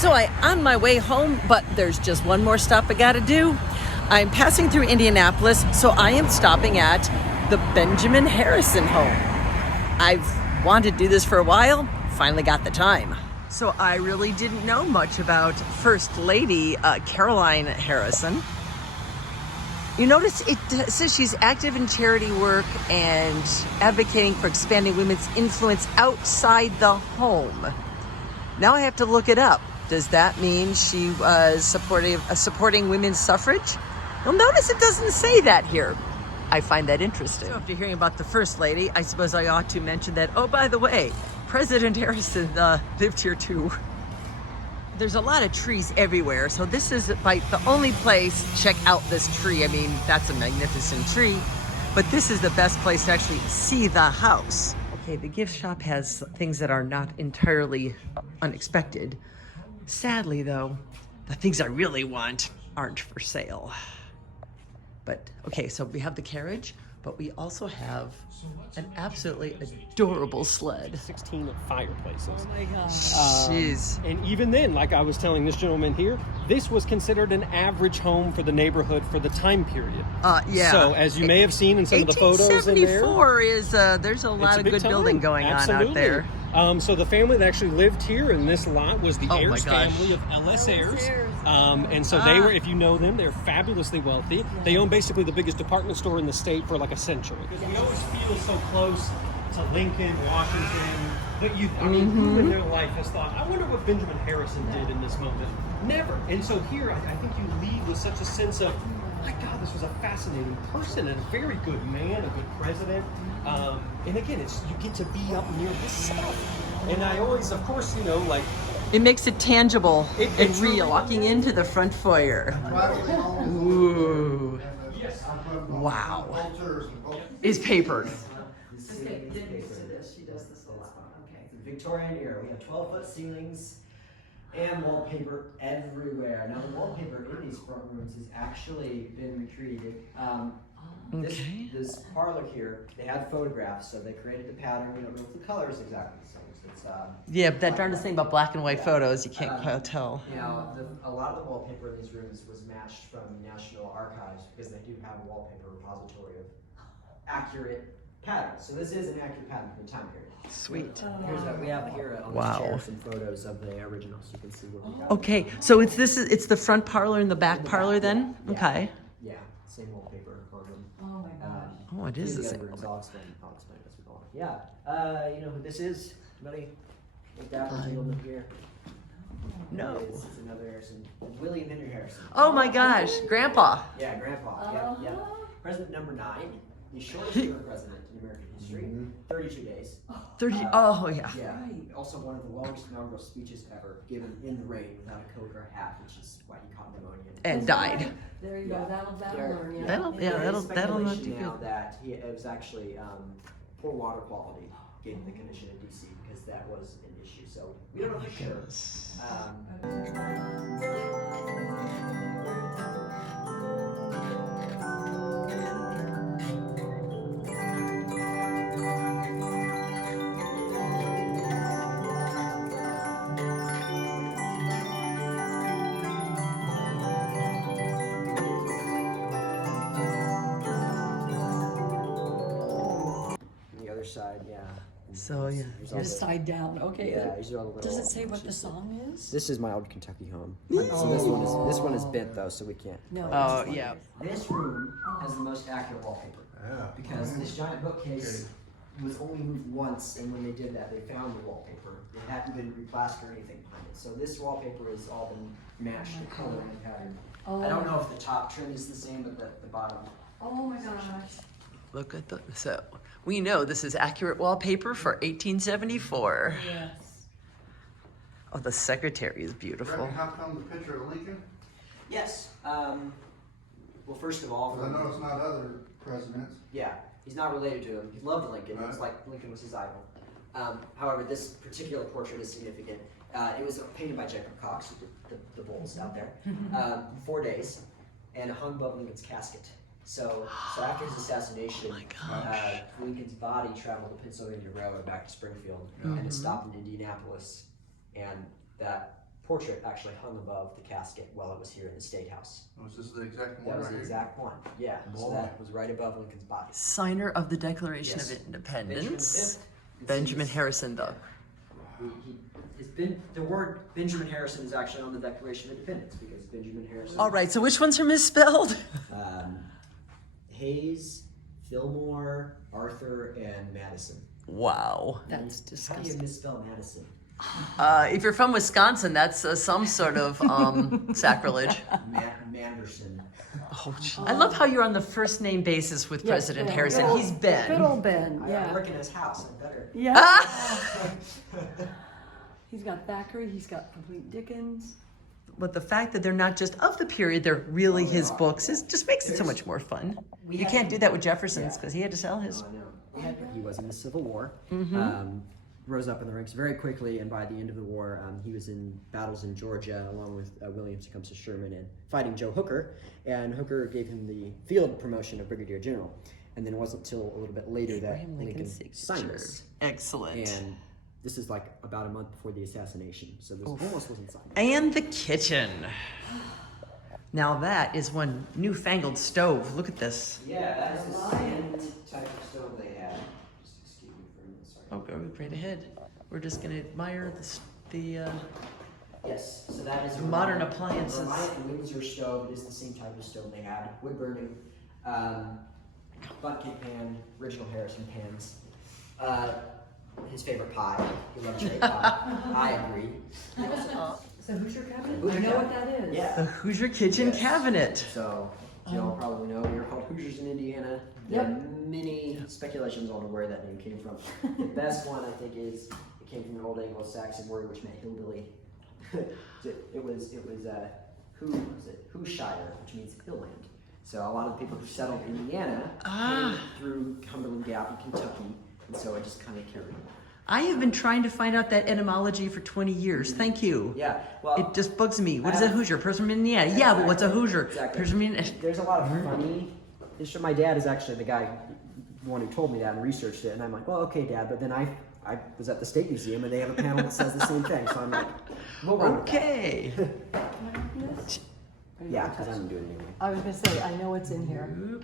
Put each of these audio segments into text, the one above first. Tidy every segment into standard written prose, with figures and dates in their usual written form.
So I'm on my way home, but there's just one more stop I gotta do. I'm passing through Indianapolis, so I am stopping at the Benjamin Harrison home. I've wanted to do this for a while, finally got the time. So I really didn't know much about First Lady Caroline Harrison. You notice it says she's active in charity work and advocating for expanding women's influence outside the home. Now I have to look it up. Does that mean she was supporting women's suffrage? You'll notice it doesn't say that here. I find that interesting. So after hearing about the First Lady, I suppose I ought to mention that, oh, by the way, President Harrison lived here too. There's a lot of trees everywhere, so this is like the only place. Check out this tree. I mean, that's a magnificent tree, but this is the best place to actually see the house. Okay, the gift shop has things that are not entirely unexpected. Sadly, though, the things I really want aren't for sale. But, okay, so we have the carriage, but we also have an absolutely adorable sled. 16 fireplaces. Oh my gosh. Jeez. And even then, like I was telling this gentleman here, this was considered an average home for the neighborhood for the time period. Yeah. So as you may have seen in some of the photos in there. 1874 is, there's a lot of good building going on out there. So the family that actually lived here in this lot was the Ayers family of L.S. Ayers. And so they were, if you know them, they're fabulously wealthy. They own basically the biggest department store in the state for like a century. Because we always feel so close to Lincoln, Washington, but I mean, who in their life has thought, I wonder what Benjamin Harrison did in this moment? Never. And so here, I think you leave with such a sense of, my God, this was a fascinating person and a very good man, a good president. And again, you get to be up near this stuff. And I always, of course, you know, like, it makes it tangible and real. Walking into the front foyer. Ooh. Wow. It's papered. She does this a lot. Okay. Victorian era. We have 12-foot ceilings and wallpaper everywhere. Now the wallpaper in these front rooms has actually been recreated. This parlor here, they had photographs, so they created the pattern. We don't know if the color is exactly the same. Yeah, but that darndest thing about black and white photos, you can't quite tell. You know, a lot of the wallpaper in these rooms was matched from National Archives because they do have a wallpaper repository of accurate patterns. So this is an accurate pattern from the time period. Sweet. We have here on this chair some photos of the original, so you can see what we got. Okay, so it's the front parlor and the back parlor then? Yeah. Okay. Yeah, same wallpaper on them. Oh my gosh. Oh, it is the same. I'll explain as we go on. Yeah, you know who this is? Anybody? Dapper gentleman here. No. This is another Harrison. William Henry Harrison. Oh my gosh, Grandpa. Yeah, Grandpa. Yeah. President number 9. The shortest term president in American history. 32 days. 30. Oh yeah. Yeah. Also one of the longest inaugural speeches ever given in the rain without a coat or a hat, which is why he caught pneumonia. And died. There you go. That'll learn you. That'll not do now good. that it was actually poor water quality gave the condition in DC because that was an issue. So we don't know for sure. Side, yeah. So yeah. This side down. Okay. Yeah, these are all the little. Does it say what the song is? This is my old Kentucky home. So this one is bent though, so we can't. No. Oh yeah. This room has the most accurate wallpaper because this giant bookcase was only moved once, and when they did that, they found the wallpaper. It hadn't been replastered or anything behind it. So this wallpaper has all been matched, the color and the pattern. I don't know if the top trim is the same, but the bottom. Oh my gosh. Look at so we know this is accurate wallpaper for 1874. Yes. Oh, the secretary is beautiful. How come the picture of Lincoln? Yes. Well, first of all, I know it's not other presidents. Yeah, he's not related to him. He loved Lincoln. It was like Lincoln was his idol. However, this particular portrait is significant. It was painted by Jacob Cox, who did the bulls out there. 4 days, and hung above Lincoln's casket. So after his assassination, Lincoln's body traveled to Pennsylvania Railroad back to Springfield and it stopped in Indianapolis. And that portrait actually hung above the casket while it was here in the State House. Was this the exact one? That was right the here? exact one. Yeah. So that was right above Lincoln's body. Signer of the Declaration Yes. of Benjamin Independence. V. Benjamin Harrison, though. The word Benjamin Harrison is actually on the Declaration of Independence because Benjamin Harrison. All right, so which ones are misspelled? Hayes, Fillmore, Arthur, and Madison. Wow. That's How do disgusting. you misspell Madison? If you're from Wisconsin, that's some sort of sacrilege. Manderson. Oh, I love how you're on the first name basis with President Harrison. He's Ben. Good old Ben, I yeah. work in his house. I better. Yeah. He's got Thackeray, he's got complete Dickens. But the fact that they're not just of the period, they're really his books, just makes it so much more fun. You can't do that with Jefferson's because he had to sell his. I know. He was in the Civil War. Mm-hmm. Rose up in the ranks very quickly, and by the end of the war, he was in battles in Georgia along with William Tecumseh Sherman and fighting Joe Hooker. And Hooker gave him the field promotion of brigadier general. And then it wasn't until a little bit later that Abraham Lincoln Lincoln's signed signature. this. Excellent. And this is like about a month before the assassination, so this almost wasn't signed. And the kitchen. Now that is one newfangled stove. Look at this. Yeah, that is the same type of stove they had. Just excuse me for a minute, sorry. Oh, go right ahead. We're just going to admire the Yes, so that is a modern Reliant- appliances. Reliant Windsor stove. It is the same type of stove they had. Wood burning, butt cake pan, original Harrison pans. His favorite pie. He loved cherry pie. I agree. So Hoosier cabinet? Hoosier I know what cabinet. that is. the Yeah. Hoosier kitchen Yes. cabinet. So, you all probably know we are called Hoosiers in Indiana. There are many speculations on where that name came from. The best one, I think, is it came from an old Anglo-Saxon word which meant hillbilly. it was Hoosier, which means hill land. So a lot of the people who settled in Indiana came through Cumberland Gap in Kentucky, and so it just kind of carried. I have been trying to find out that etymology for 20 years. Thank you. Yeah, well, It just bugs me. What is a Hoosier? Person from Indiana. Yeah, but what's a Hoosier? Exactly. Person from Indiana. there's a lot of funny. My dad is actually the guy, the one who told me that and researched it, and I'm like, well, okay, Dad, but then I was at the State Museum and they have a panel that says the same thing, so I'm like, we'll run with that. Okay. Yeah, because I'm doing it anyway. I was gonna say, I know it's in here.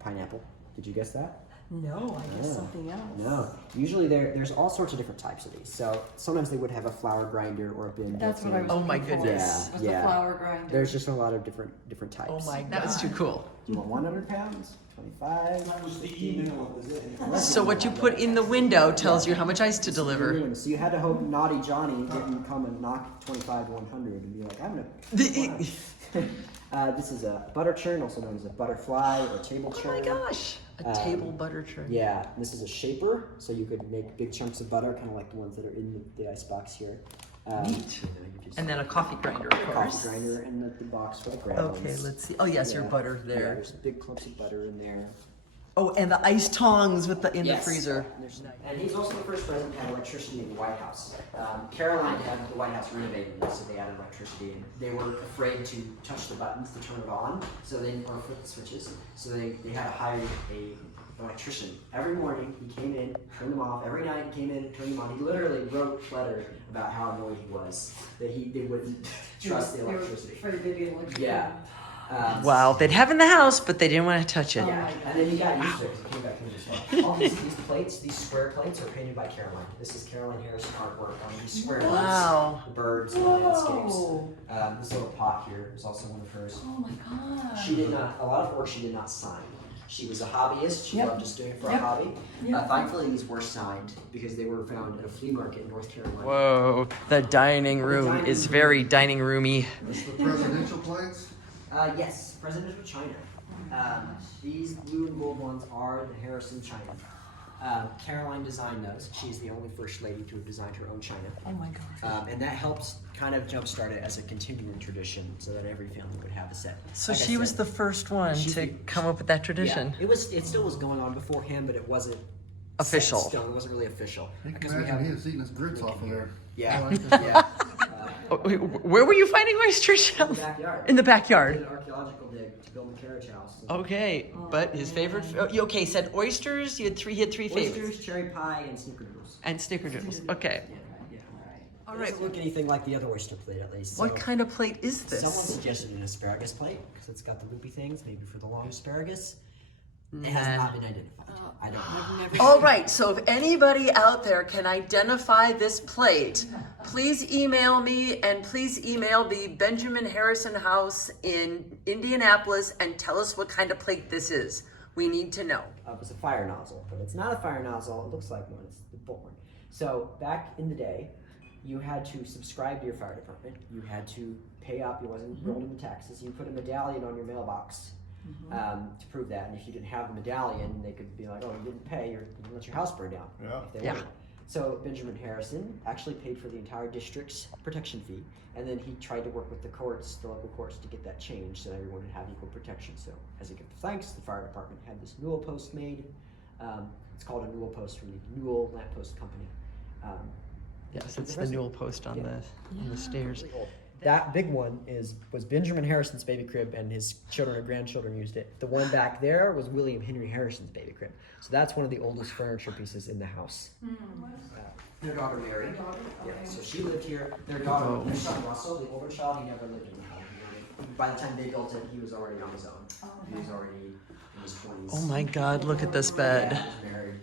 Pineapple. Did you guess that? No, I guess No. something else. No. Usually there's all sorts of different types of these. So sometimes they would have a flour grinder or a bin. That's built what I in. was Oh my looking for, goodness. was Yeah. the flour grinder. There's just a lot of different types. Oh my, that was too cool. Do you want 100 pounds? 25? That was the email that was in. So what you put in the window tells you how much ice to deliver. So you had to hope Naughty Johnny didn't come and knock 25 to 100 and be like, I'm gonna. This is a butter churn, also known as a butterfly or table Oh churn. my gosh. A table butter churn. Yeah, this is a shaper, so you could make big chunks of butter, kind of like the ones that are in the icebox here. Neat. You just And then a coffee grinder, of coffee course. grinder and the box for the grounds. Okay, let's see. Oh yes, your Yeah. butter Yeah, there. there's big clumps of butter in there. Oh, and the ice tongs with the in Yes. the freezer. And he's also the first president to have electricity in the White House. Caroline had the White House renovated, so they added electricity. And they were afraid to touch the buttons to turn it on, so they or flip the switches. So they had to hire an electrician. Every morning he came in, turned them off. Every night he came in, turned them on. He literally wrote letters about how annoyed he was that they wouldn't trust the They were electricity. afraid they'd be electrocuted. Yeah. Wow, they'd have in the house, but they didn't want to touch it. Yeah, and then he got used to it 'cause he came back in as well. All these plates, these square plates, are painted by Caroline. This is Caroline Harrison artwork on these square plates. Wow. The birds and the landscapes. Whoa. This little pot here is also one of hers. Oh my god. She did not, a lot of her work she did not sign. She was a hobbyist. She Yep. loved just doing it for a Yep. hobby. Yep. Thankfully, these were signed because they were found at a flea market in North Carolina. Whoa, the dining room is very dining roomy. This the presidential plates? Yes, presidential china. These blue and gold ones are the Harrison china. Caroline designed those. She's the only first lady to have designed her own china. Oh my god. And that helps kind of jumpstart it as a continuing tradition so that every family would have a set. So Like I she was said, the first one she's to the- come up with that tradition. Yeah, it still was going on beforehand, but it wasn't Official. set in stone. It wasn't really official. You Because can we imagine have, he was eating his grits off of there. yeah, I like this. yeah. Oh, wait, where were you finding oyster In the shells? backyard. In the We did backyard. an archaeological dig to build the carriage house. Okay, but his favorite. Okay, said oysters. You had three favorites. Oysters, cherry pie, and snickerdoodles. And snickerdoodles. Okay. Yeah, yeah. All It right. doesn't look anything like the other oyster plate, at least. What So kind of plate is Someone this? suggested an asparagus plate because it's got the loopy things, maybe for the long asparagus. It has not been identified. I don't know. I've never All seen right, so if anybody out there can identify this plate, please email me and please email the Benjamin Harrison House in Indianapolis and tell us what kind of plate this is. We need to know. It's a fire nozzle, but it's not a fire nozzle. It looks like one. It's the bullhorn. So back in the day, you had to subscribe to your fire department. You had to pay up. You wasn't rolled in the taxes. You put a medallion on your mailbox to prove that. And if you didn't have the medallion, they could be like, "Oh, you didn't pay. You're going to let your house burn down." Yeah. If they wanted. So Benjamin Harrison actually paid for the entire district's protection fee, and then he tried to work with the courts, the local courts, to get that changed so everyone would have equal protection. So as a gift of thanks, the fire department had this newel post made. It's called a newel post from the Newell Lamp Post Company. Yes, it's the newel post on the stairs. That big one was Benjamin Harrison's baby crib, and his children or grandchildren used it. The one back there was William Henry Harrison's baby crib. So that's one of the oldest furniture pieces in the house. Their daughter Mary. Yeah, so she lived here. Their daughter, their son Russell, the older child, he never lived in the home. By the time they built it, he was already on his own. He was already in his 20s. Oh my God, look at this bed. Yeah, he was married.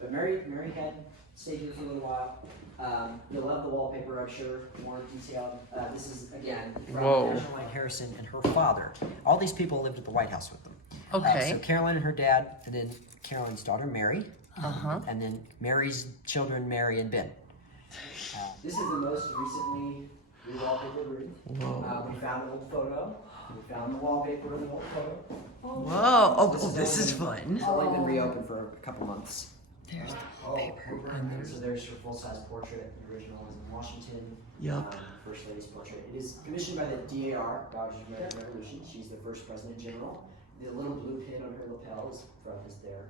But Mary had stayed here for a little while. You'll love the wallpaper, I'm sure, more detailed. This is, again, from Caroline Harrison and her father. All these people lived at the White House with them. Okay. So Caroline and her dad, and then Caroline's daughter, Mary. And then Mary's children, Mary and Ben. This is the most recently re-wallpapered room. We found an old photo. We found the wallpaper in the old photo. Whoa, oh, this is fun. It's only been reopened for a couple months. There's the paper. So there's her full-size portrait. The original is in Washington. Yup. First lady's portrait. It is commissioned by the DAR, Daughters of the American Revolution. She's the first president general. The little blue pin on her lapel is from there.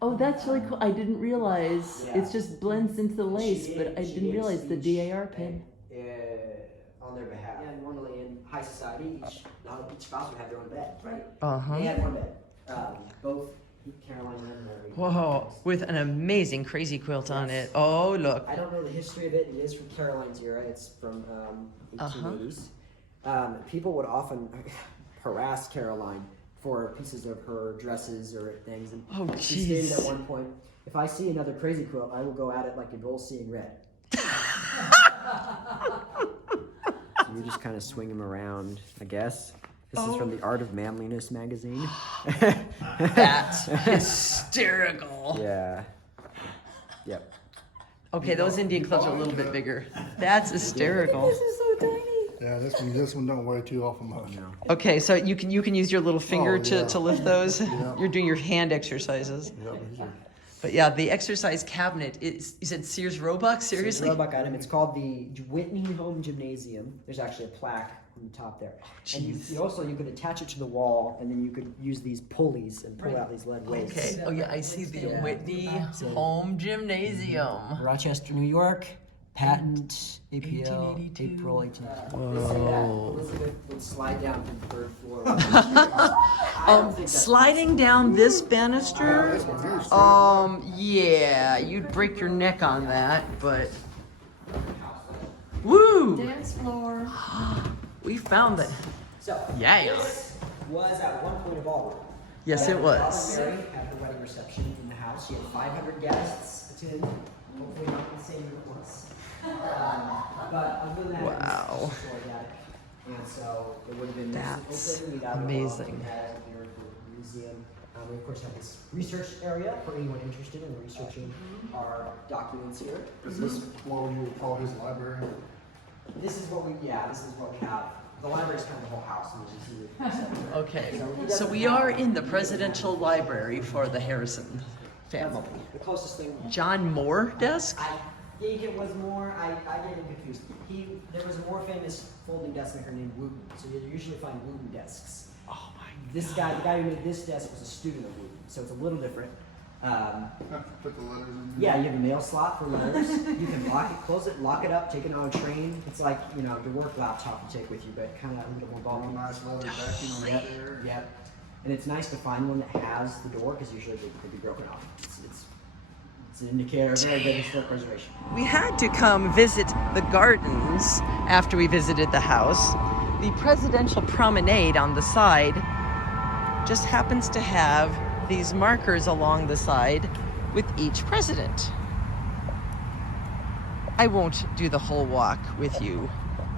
Oh, that's really cool. I didn't realize. Yeah. It just blends into the lace, but I didn't realize the DAR pin. On their behalf. Yeah, normally in high society, each spouse would have their own bed, right? Uh-huh. They had one bed. Both Caroline and Mary. Whoa, with an amazing crazy quilt on it. Oh, look. I don't know the history of it. It is from Caroline's era. It's from 1880s. People would often harass Caroline for pieces of her dresses or things. And Oh, she stated at jeez. one point, "If I see another crazy quilt, I will go at it like a bull seeing red." So you just kind of swing them around, I guess. This is from the Art of Manliness magazine. That's hysterical. Yeah. Yep. Okay, those Indian clubs are a little bit bigger. That's hysterical. This is so tiny. Yeah, this one don't weigh too awful much. Okay, so you can use your little finger Oh, yeah. to lift those. Yeah. You're doing your hand exercises. Yeah, these are- But yeah, the exercise cabinet is, you said Sears Roebuck? Seriously? It's a Roebuck item. It's called the Whitney Home Gymnasium. There's actually a plaque on the top there. And you could attach it to the wall, and then you could use these pulleys and pull out these lead weights. Okay. Oh yeah, I see the Yeah. Whitney Home Gymnasium. Rochester, New York. Patent APL 1882. April 1882. Elizabeth would slide down from the third floor. I don't think that's Sliding down this banister, yeah, you'd break your neck on that, but woo! Dance floor. We found it. So, Yeah. this was at one point a ballroom. Yes, it was. Mary had the wedding reception in the house. She had 500 guests attend. Hopefully not in the same room at once. But other than that, Wow. it was just organic. And so it would have been That's open without amazing. a museum. We of course have this research area for anyone interested in researching our documents here. Is this what you would call his library? This is what we have. The library is kind of the whole house. And you can see Okay, so we are in the presidential library for the Harrison family. the closest thing. John Moore desk? I think it was more. I get him confused. There was a more famous folding desk maker named Wooten. So you usually find Wooten desks. Oh my This guy, the guy who made this desk, was a student of Wooten, so it's a little different. Put the letters in. Yeah, you have a mail slot for letters. You can lock it, close it, lock it up, take it on a train. It's like your work laptop you take with you, but kind of a little more All bulky. nice leather backing on Yep, there. yep. And it's nice to find one that has the door because usually they'd be broken off. It's It's an indicator of very good historic preservation. We had to come visit the gardens after we visited the house. The presidential promenade on the side just happens to have these markers along the side with each president. I won't do the whole walk with you,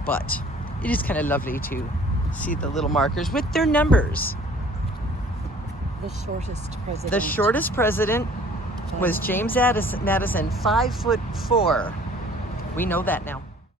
but it is kind of lovely to see the little markers with their numbers. The shortest president. The shortest president was James Madison, 5'4". We know that now.